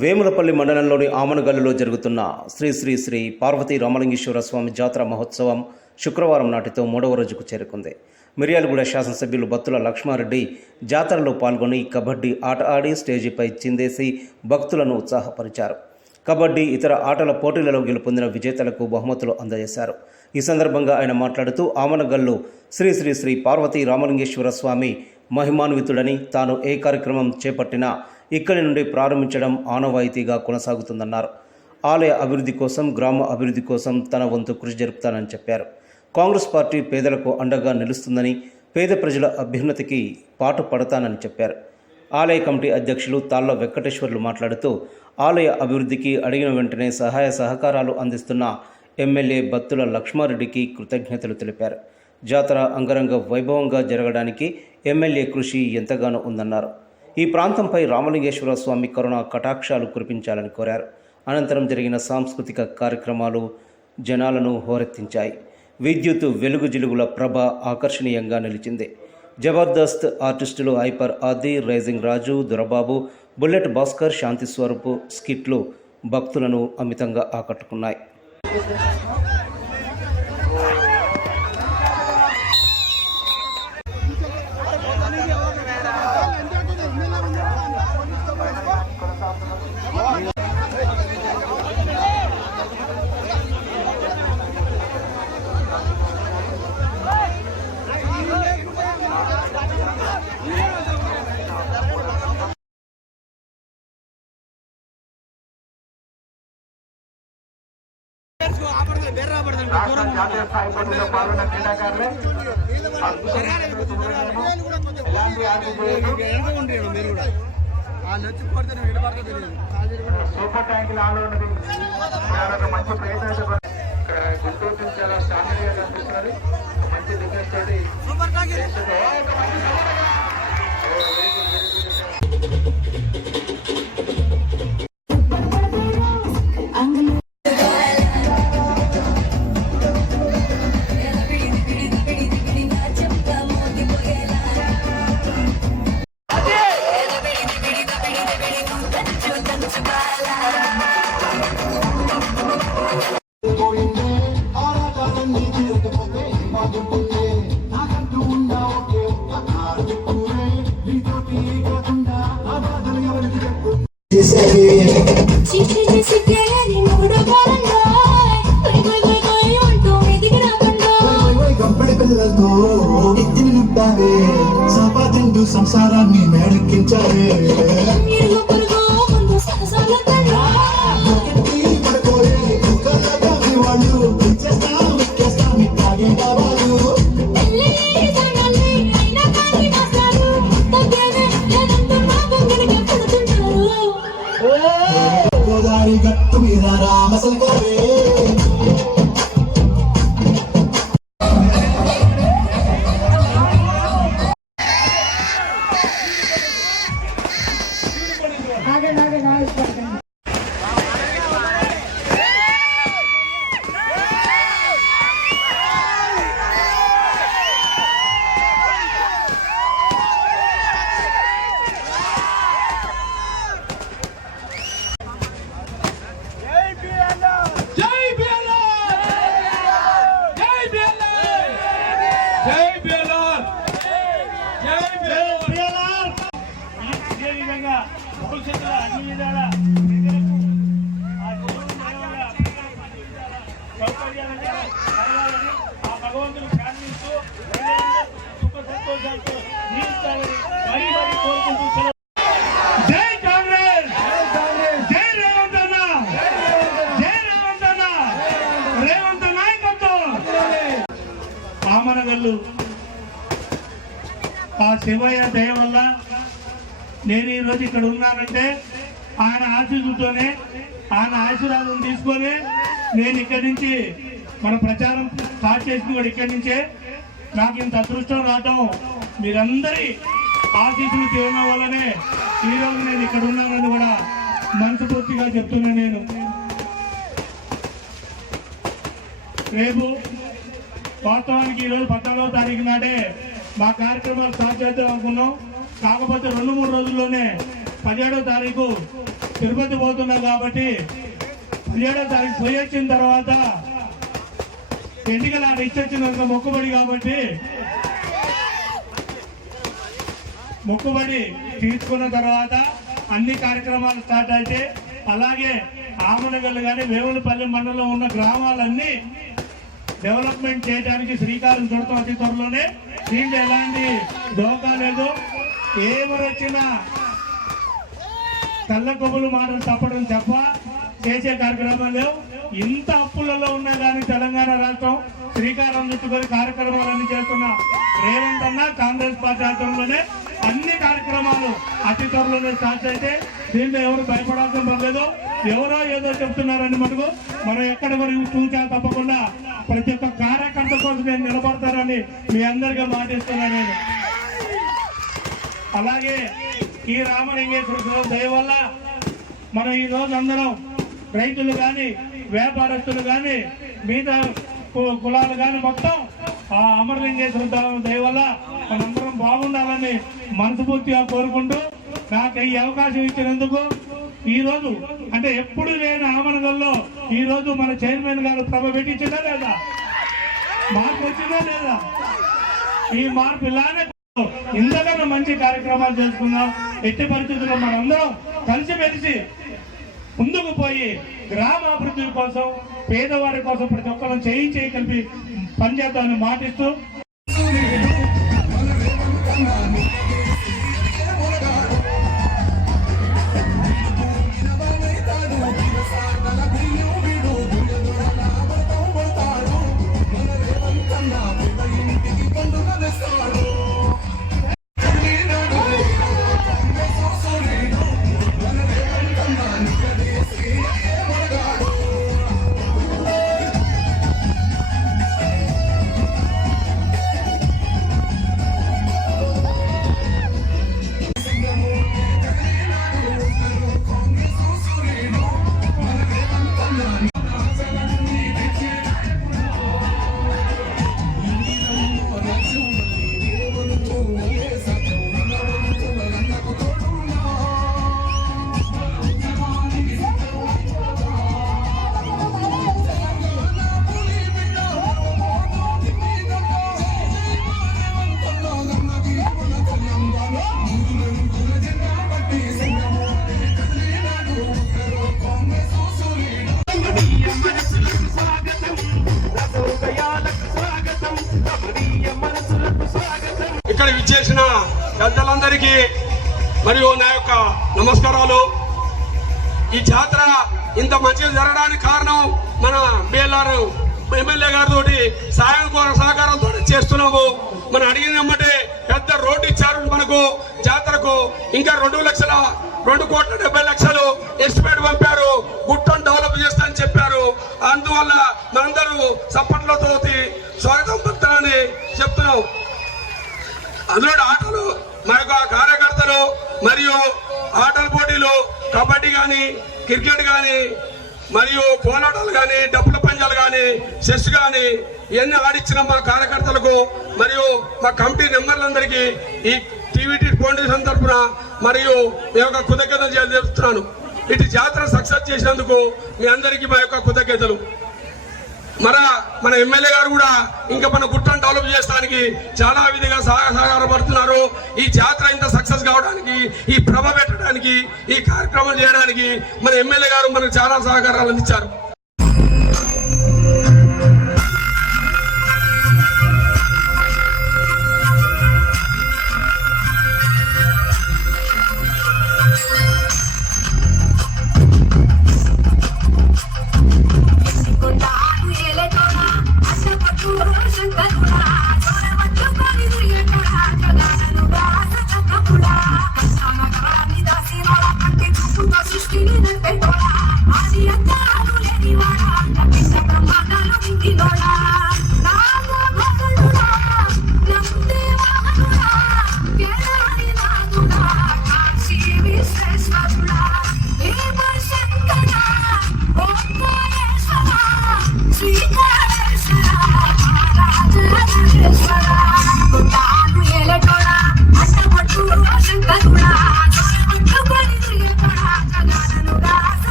వేములపల్లి మండలంలోని ఆమనగల్లులో జరుగుతున్న శ్రీ శ్రీ శ్రీ పార్వతీ రామలింగేశ్వర స్వామి జాతర మహోత్సవం శుక్రవారం నాటితో 3వ రోజుకు చేరుకుంది. మిర్యాలగూడ శాసనసభ్యులు బత్తుల లక్ష్మారెడ్డి జాతరలో పాల్గొని కబడ్డీ ఆట ఆడి స్టేజీపై చిందేసి భక్తులను ఉత్సాహపరిచారు. కబడ్డీ ఇతర ఆటల పోటీలలో గెలుపొందిన విజేతలకు బహుమతులు అందజేశారు. ఈ సందర్భంగా ఆయన మాట్లాడుతూ ఆమనగల్లు శ్రీ శ్రీ శ్రీ పార్వతీ రామలింగేశ్వర స్వామి మహిమాన్వితుడని, తాను ఏ కార్యక్రమం చేపట్టినా ఇక్కడి నుండి ప్రారంభించడం ఆనవాయితీగా కొనసాగుతుందన్నారు. ఆలయ అభివృద్ధి కోసం, గ్రామ అభివృద్ధి కోసం తన వంతు కృషి జరుపుతానని చెప్పారు. కాంగ్రెస్ పార్టీ పేదలకు అండగా నిలుస్తుందని, పేద ప్రజల అభ్యున్నతికి పాటు పడతానని చెప్పారు. ఆలయ కమిటీ అధ్యక్షులు తాళ్ల వెంకటేశ్వర్లు మాట్లాడుతూ ఆలయ అభివృద్ధికి అడిగిన వెంటనే సహాయ సహకారాలు అందిస్తున్న ఎమ్మెల్యే బత్తుల లక్ష్మారెడ్డికి కృతజ్ఞతలు తెలిపారు. జాతర అంగరంగ వైభవంగా జరగడానికి ఎమ్మెల్యే కృషి ఎంతగానో ఉందన్నారు. ఈ ప్రాంతంపై రామలింగేశ్వర స్వామి కరుణ కటాక్షాలు కురిపించాలని కోరారు. అనంతరం జరిగిన సాంస్కృతిక కార్యక్రమాలు జనాలను హోరెత్తించాయి. విద్యుత్ వెలుగు జిలుగుల ప్రభ ఆకర్షణీయంగా నిలిచింది. జబర్దస్త్ ఆర్టిస్టులు హైపర్ ఆది, రైజింగ్ రాజు, దొరబాబు, బుల్లెట్ భాస్కర్, శాంతి స్వరూప్ స్కిట్లు భక్తులను అమితంగా ఆకట్టుకున్నాయి. జాతీయ స్థాయి పోటీలో పాల్గొన్న క్రీడాకారులే సూపర్ ట్యాంకులు ఆలో ఉన్నది. మంచి ప్రయత్నం గుంటూరు నుంచి చాలా స్టాండర్డ్గా కనిపిస్తున్నది. మంచి డిఫెన్స్ తోటి సంపాదించు సంసారాన్ని మేడెక్కించారే. గోదావరి గట్టు మీద రామసలకారే. భవిష్యత్తులో అన్ని విధాల సౌకర్యాలని ఆ భగవంతుని ప్రార్థిస్తూ సుఖ సంతోషాలతో జీవిస్తామని మరీ మరీ కోరుకుంటూ జై కాంగ్రెస్, జై రేవంత్ అన్న, జై రేవంత్ అన్న, రేవంత్ నాయకత్వం. ఆమనగల్లు ఆ శివయ్య దయ వల్ల నేను ఈరోజు ఇక్కడ ఉన్నానంటే ఆయన ఆశీస్సులతోనే, ఆయన ఆశీర్వాదం తీసుకొని నేను ఇక్కడి నుంచి మన ప్రచారం స్టార్ట్ చేసింది కూడా ఇక్కడి నుంచే. నాకు ఇంత అదృష్టం రావటం మీరందరి ఆశీస్సులు చేయడం వల్లనే ఈరోజు నేను ఇక్కడ ఉన్నానని కూడా మనస్ఫూర్తిగా చెప్తున్నాను. నేను రేపు వాస్తవానికి ఈరోజు 14వ తారీఖు నాడే మా కార్యక్రమాలు స్టార్ట్ చేద్దాం అనుకున్నాం. కాకపోతే 2-3 రోజుల్లోనే 17వ తారీఖు తిరుపతి పోతున్నా కాబట్టి 17వ తారీఖు పోయి వచ్చిన తర్వాత ఎన్నికలు ఆడ ఇచ్చొచ్చినందుకు మొక్కుబడి కాబట్టి మొక్కుబడి తీసుకున్న తర్వాత అన్ని కార్యక్రమాలు స్టార్ట్ అయితే అలాగే ఆమనగల్లు కానీ వేములపల్లి మండలంలో ఉన్న గ్రామాలన్నీ డెవలప్మెంట్ చేయడానికి శ్రీకారం చుడతాం అతి త్వరలోనే. దీంట్లో ఎలాంటి దోకా లేదు. ఎవరు వచ్చినా తెల్ల కొబ్బులు మాటలు తప్పడం తప్ప చేసే కార్యక్రమాలు లేవు. ఇంత అప్పులలో ఉన్నా కానీ తెలంగాణ రాష్ట్రం శ్రీకారం చుట్టుకొని కార్యక్రమాలన్నీ చేస్తున్న రేవంత్ అన్న కాంగ్రెస్ పార్టీ ఆధ్వర్యంలోనే అన్ని కార్యక్రమాలు అతి త్వరలోనే స్టార్ట్ అయితే దీంట్లో ఎవరు భయపడాల్సిన పర్లేదు. ఎవరో ఏదో చెప్తున్నారని మటుకు మనం ఎక్కడ వరకు చూసా తప్పకుండా ప్రతి ఒక్క కార్యకర్త కోసం నేను నిలబడతానని మీ అందరికీ మాటిస్తున్నా నేను. అలాగే ఈ రామలింగేశ్వర స్వామి దయ వల్ల మనం ఈ రోజు అందరం రైతులు కానీ వ్యాపారస్తులు కానీ మిగతా కులాలు కానీ మొత్తం ఆ అమరలింగేశ్వర స్వామి దయ వల్ల మనందరం బాగుండాలని మనస్ఫూర్తిగా కోరుకుంటూ నాకు ఈ అవకాశం ఇచ్చినందుకు ఈ రోజు అంటే ఎప్పుడు లేని ఆమనగల్లో ఈ రోజు మన చైర్మన్ గారు ప్రభ పెట్టించిందా లేదా, మార్పు వచ్చిందా లేదా? ఈ మార్పు ఇలానే ఇంతకన్నా మంచి కార్యక్రమాలు చేసుకుందాం. ఎట్టి పరిస్థితుల్లో మనందరం కలిసిమెలిసి ముందుకు పోయి గ్రామాభివృద్ధి కోసం పేదవారి కోసం ప్రతి ఒక్కరు చేయి కలిపి పనిచేద్దామని మాటిస్తూ ఇక్కడ విచ్చేసిన పెద్దలందరికీ మరియు నా యొక్క నమస్కారాలు. ఈ జాతర ఇంత మంచిగా జరగడానికి కారణం మన బిఎల్ఆర్ ఎమ్మెల్యే గారితో సహకారంతో చేస్తున్నాము. మనం అడిగినమ్మంటే పెద్ద రోడ్డు ఇచ్చారు మనకు జాతరకు. ఇంకా 2,70,00,000 ఎస్టిమేట్ పంపారు. గుట్టను డెవలప్ చేస్తా అని చెప్పారు. అందువల్ల మనందరూ సప్పట్లతో స్వాగతం పలుకుతానని చెప్తున్నాం. అందులో ఆటలు మా యొక్క కార్యకర్తలు మరియు ఆటల పోటీలు కబడ్డీ కానీ క్రికెట్ కానీ మరియు పోలాటాలు కానీ డబ్బుల పంజాలు కానీ చెస్ కానీ ఇవన్నీ ఆడిచ్చిన మా కార్యకర్తలకు మరియు మా కమిటీ మెంబర్లందరికీ ఈ టీవీటీ ఫౌండేషన్ తరఫున మరియు మీ యొక్క కృతజ్ఞతలు చెప్తున్నాను. ఇటు జాతర సక్సెస్ చేసినందుకు మీ అందరికీ మా యొక్క కృతజ్ఞతలు. మన ఎమ్మెల్యే గారు కూడా ఇంకా మన గుట్టను డెవలప్ చేయడానికి చాలా విధిగా సహకారపడుతున్నారు. ఈ జాతర ఇంత సక్సెస్ కావడానికి, ఈ ప్రభ పెట్టడానికి, ఈ కార్యక్రమం చేయడానికి మన ఎమ్మెల్యే గారు మనకు చాలా సహకారాలు అందించారు. Sustini nel petto,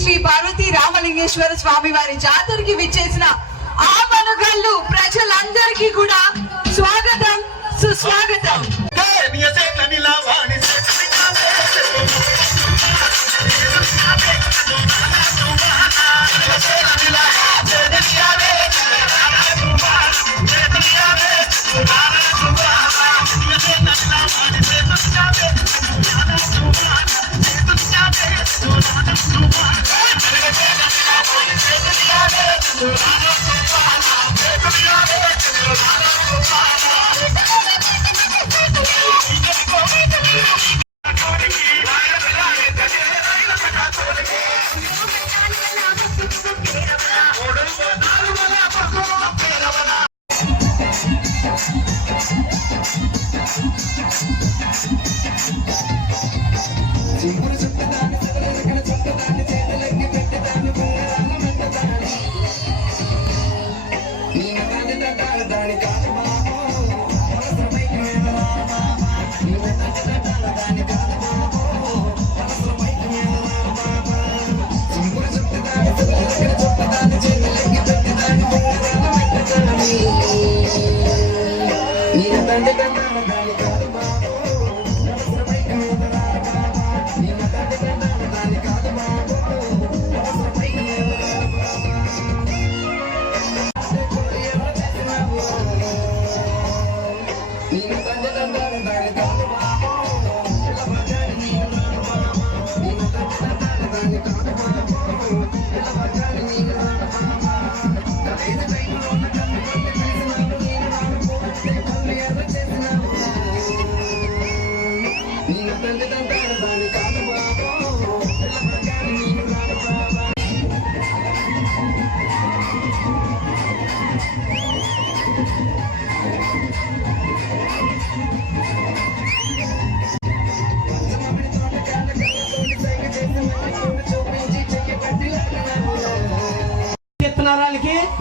Shri Parvati Ramalingeswara స్వామి వారి జాతరకి విచ్చేసిన ఆమనగల్లు ప్రజలందరికీ కూడా స్వాగతం, సుస్వాగతం.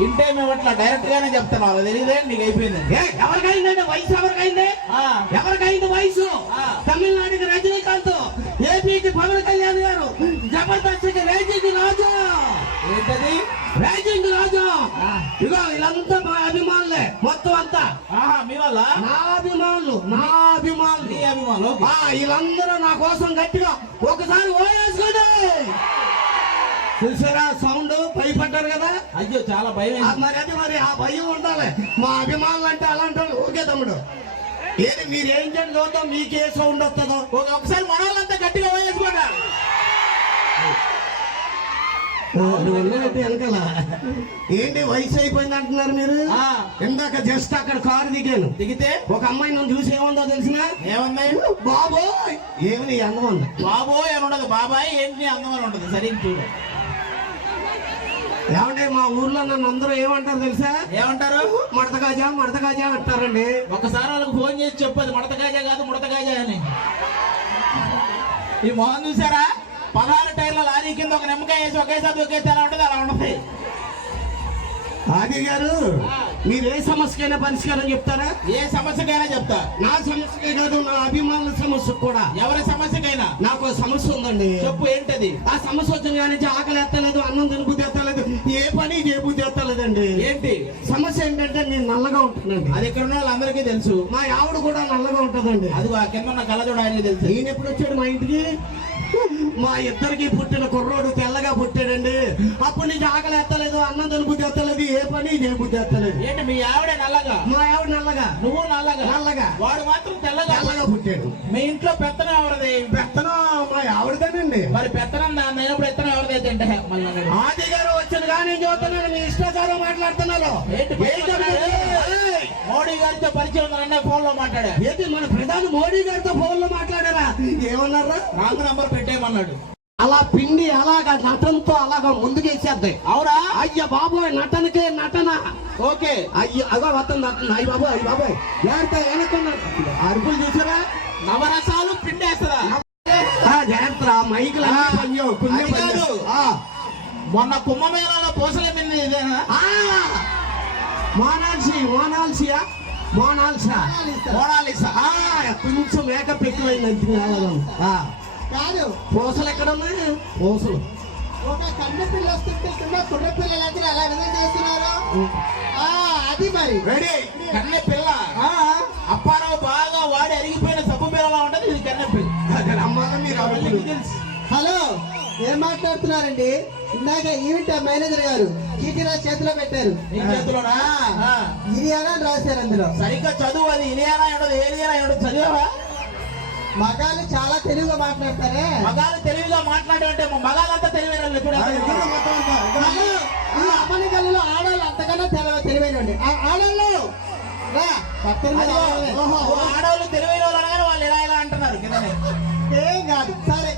ఇంటే మేము అట్లా డైరెక్ట్ గానే చెప్తాను వాళ్ళకి తెలియదే నీకు అయిపోయింది. ఎవరికైందండి వయసు? ఎవరికైంది? ఎవరికైంది వయసు? తమిళనాడుకి రజనీకాంత్, ఏపీకి పవన్ కళ్యాణ్ గారు, జబర్దస్త్ రేజింగ్ రాజు. ఏంటది రేజింగ్ రాజు? ఇగో వీళ్ళంతా మా అభిమానులే మొత్తం అంతా. మీ వల్ల నా అభిమానులు, నా అభిమానులు, నీ అభిమానులు. వీళ్ళందరూ నా కోసం గట్టిగా ఒకసారి ఓయేసుకోండి. చూసారా సౌండ్? భయపడ్డారు కదా? అయ్యో చాలా భయం. మరి ఆ భయం ఉండాలి. మా అభిమానులు అంటే అలాంటి వాళ్ళు. ఓకే తమ్ముడు, ఏది మీరు ఏం చేయండి చూద్దాం, మీకే సౌండ్ వస్తుందో. ఒకసారి మన వాళ్ళంతా గట్టిగా వేసుకోండి. వెనకాల ఏంటి వయసు అయిపోయింది అంటున్నారు మీరు? ఇందాక జస్ట్ అక్కడ కారు దిగితే ఒక అమ్మాయి నన్ను చూసి ఏముందో తెలిసిన? ఏమన్నాయి? బాబోయ్ ఏమి అందం ఉంది. బాబోయ్ అని ఉండదు, బాబాయ్ ఏంటి అందం అని ఉండదు. సరిగ్గా చూడు. ఏమంటే మా ఊర్లో నన్ను అందరూ ఏమంటారు తెలుసా? ఏమంటారు? మడతగాజా మడతగాజా అంటారండి. ఒకసారి వాళ్ళకి ఫోన్ చేసి చెప్పదు మడతగాజా కాదు ముడతగాజా అని. ఈ మోహన్ చూసారా? 16 టైర్ల లారీ కింద ఒక నిమ్మకాయ వేసి ఒకేసారి దొక్కేస్తే ఎలా ఉంటుంది అలా ఉంటుంది. ఆది గారు, మీరు ఏ సమస్యకైనా పరిష్కారం చెప్తారా? ఏ సమస్యకైనా చెప్తా. నా సమస్యకే కాదు, నా అభిమానుల సమస్య కూడా. ఎవరి సమస్యకైనా. నాకు సమస్య ఉందండి. చెప్పు ఏంటది? ఆ సమస్య వచ్చిన కానీ ఆకలి ఎత్తలేదు, అన్నం తినబుద్ధి ఎత్తలేదు, ఏ పని చేయబుద్ధి ఎత్తలేదండి. ఏంటి సమస్య? ఏంటంటే నేను నల్లగా ఉంటున్నాను. అది ఇక్కడ ఉన్న వాళ్ళందరికీ తెలుసు. మా ఆవిడ కూడా నల్లగా ఉంటుందండి. అది ఆ కింద ఉన్న కళ్ళజోడు ఆయనకి తెలుసు. ఈయన ఎప్పుడు వచ్చాడు మా ఇంటికి? మా ఇద్దరికి పుట్టిన కుర్రోడు తెల్లగా పుట్టాడండి. అప్పటి నుంచి ఆకలి ఎత్తలేదు, అన్నం తినబుద్ధి ఎత్తలేదు, ఏ పని చేయబుద్ధి ఎత్తలేదు. ఏంటి మీ ఆవిడ నల్లగా? మా ఆవిడ నల్లగా, నువ్వు నల్లగా. నల్లగా, వాడు మాత్రం తెల్లగా పుట్టాడు. మీ ఇంట్లో పెత్తనం ఎవరిది? పెత్తనం మా ఆవిడదేనండి. మరి పెత్తనం దాని పెత్తనం ఎవరిదైతే అంటే మళ్ళీ ఆది గారు వచ్చిన కానీ చూస్తున్నాను, మీ ఇష్టాచారం మాట్లాడుతున్నారు. మోడీ గారితో పరిచయం ఉందన్న ఫోన్ లో మాట్లాడా. ఏంటి మన ప్రధాని మోడీ గారితో ఫోన్ లో మాట్లాడారా? ఏమన్నారా? రాంగ్ నంబర్ పెట్టేయమన్నాడు. అలా పిండి అలాగా నటనతో అలాగా ముందుకేసేద్దాయి. అవునా? అయ్య బాబోయ్, నటనకే నటన. ఓకే. అయ్యో అగో వస్తుంది వస్తుంది. అయ్యి బాబోయ్, అయ్యి బాబోయ్, జాగ్రత్త వెనక్కున్నా. అరుపులు చూసారా? నవరసాలు పిండేస్తుందా? జాగ్రత్త, మైకులు మొన్న కుంభమేళాలో పూసల మీద ఇదేనా? మోనాలిసా కొంచెం మేకప్ ఎక్కువైంది. కాదు పూసలు ఎక్కడన్నా? పూసలు ఒక కన్ను పిల్ల వస్తుంటే కింద కుర్ర పిల్లలందరూ అలా విధంగా చేస్తున్నారు. అది మరి రెడీ కన్నె పిల్ల అప్పారావు బాగా వాడి అరిగిపోయిన సబ్బు పిల్లలా ఉంటది. ఇది కన్నె పిల్ల. హలో, ఏం మాట్లాడుతున్నారండి? ఇందాక ఈవెంట్ మేనేజర్ గారు చీటీలో చేతిలో పెట్టారు. చేతిలోనా? ఇలియానా అని రాశారు అందులో. సరిగ్గా చదువు. అది ఇలియానా ఉండదు, ఏలియానా ఉండదు. చదివావా? మగాళ్ళు చాలా తెలివిగా మాట్లాడతారే. మగాళ్ళు తెలివిగా మాట్లాడమంటే మగాళ్ళంతా తెలివైన వాళ్ళు. హలో, ఈ అమ్మని గల్లీలో ఆడవాళ్ళు అంతకన్నా తెలివైన ఆడవాళ్ళు రా, పక్కన మీద ఆడవాళ్ళే. ఆడవాళ్ళు తెలివైన వాళ్ళు అనగానే వాళ్ళు ఇలా ఇలా అంటున్నారు కిందనే. ఏం కాదు. సరే,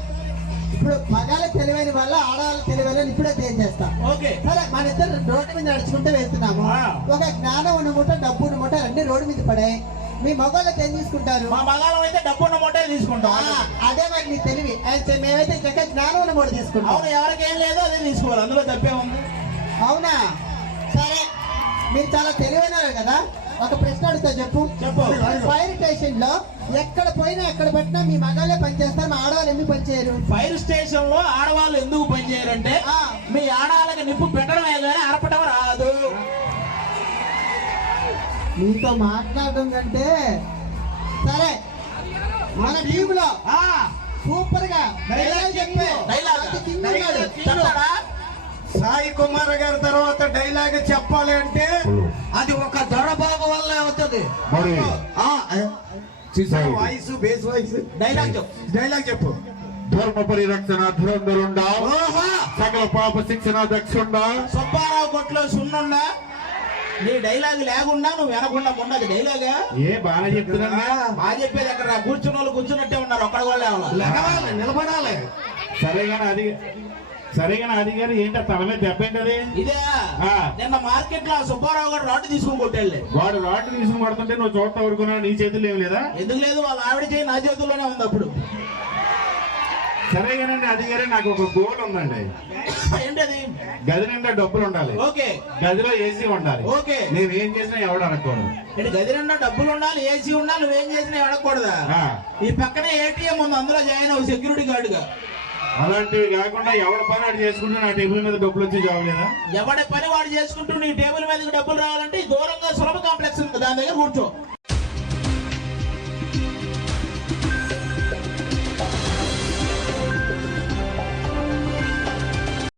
ఇప్పుడు మగాళ్ళ తెలివైన వల్ల ఆడవాళ్ళ తెలివైన ఇప్పుడే చేస్తా. ఓకే సరే, మన ఇద్దరు రోడ్డు మీద నడుచుకుంటూ వెళ్తున్నాము. ఒక జ్ఞానం ఉన్న మూట, డబ్బు ఉన్న మూట రెండు రోడ్డు మీద పడాయి. మీ మగవాళ్ళకి ఏం తీసుకుంటారు? మా మగాళ్ళం అయితే డబ్బు ఉన్న మూటే తీసుకుంటాం. అదే మరి నీ తెలివి. మేమైతే ఇంకా జ్ఞానం ఉన్న మూట తీసుకుంటాం. అవును, ఎవరికి ఏం లేదో అదే తీసుకోవాలి. అందులో తప్పే ఉంది. అవునా? సరే, మీరు చాలా తెలివైన కదా. ఒక ప్రశ్న అడుగుతా, చెప్పు. ఫైర్ స్టేషన్ లో ఎక్కడ పోయినా ఎక్కడ పెట్టినా మీ మగాళ్ళే పనిచేస్తారు, మా ఆడవాళ్ళు ఎందుకు పనిచేయరు? ఫైర్ స్టేషన్ లో ఆడవాళ్ళు ఎందుకు పనిచేయరంటే మీ ఆడవాళ్ళకి నిప్పు పెట్టడం కానీ అరపటం రాదు. మీతో మాట్లాడడం కంటే సరే, మన టీమ్ లో సూపర్ గా సాయి కుమార్ గారి తర్వాత డైలాగ్ చెప్పాలి అంటే అది ఒక దొరబాబు వల్ల అవుతుంది. వాయిస్ బేస్ వాయిస్ డైలాగ్ చెప్పు. ధర్మ పరిరక్షణ ధురంధరుండా, సకల పాప శిక్షణ దక్షుండా, సుబ్బారావు కొట్లో సున్నుండా. నీ డైలాగ్ లేకుండా నువ్వు వినకుండా ఉన్నది డైలాగా. ఏ బాగా చెప్తున్నా? బాగా చెప్పేది అక్కడ కూర్చున్న వాళ్ళు కూర్చున్నట్టే ఉన్నారు. ఒక్కడ కూడా నిలబడాలి. సరేగానే అది గారు ఏంటి తల మీద దెబ్బ ఏంటది? ఇదే నిన్న మార్కెట్ లో సుబ్బారావు గారు రాడ్ తీసుకుని కొట్టాడు. వాడు రాడ్ తీసుకుని కొడుతుంటే నువ్వు చూడతా ఊరుకున్నా? నీ చేతుల్లో ఏం లేదా? ఎందుకు లేదు, వాళ్ళ ఆవిడ చేయి నా చేతుల్లోనే ఉంది అప్పుడు. సరేగానండి అది గారే, నాకు ఒక గోల్ ఉందండి. ఏంటది? గది నిండా డబ్బులు ఉండాలి. ఓకే. గదిలో ఏసీ ఉండాలి. ఓకే. నేను ఏం చేసినా ఎవడు అనకూడదు. గది నిండా డబ్బులు ఉండాలి, ఏసీ ఉండాలి, నువ్వేం చేసినా అడగకూడదా? ఈ పక్కనే ఏటీఎం ఉంది, అందులో జాయిన్ అవ్వు సెక్యూరిటీ గార్డుగా. అలాంటివి కాకుండా ఎవరి పని వాడు చేసుకుంటూ నా టేబుల్ మీద డబ్బులు వచ్చి చావలేదా? ఎవడి పని వాడు చేసుకుంటూ నీ టేబుల్ మీదకి డబ్బులు రావాలంటే దూరంగా సులభ కాంప్లెక్స్ ఉంది, దాని దగ్గర కూర్చో.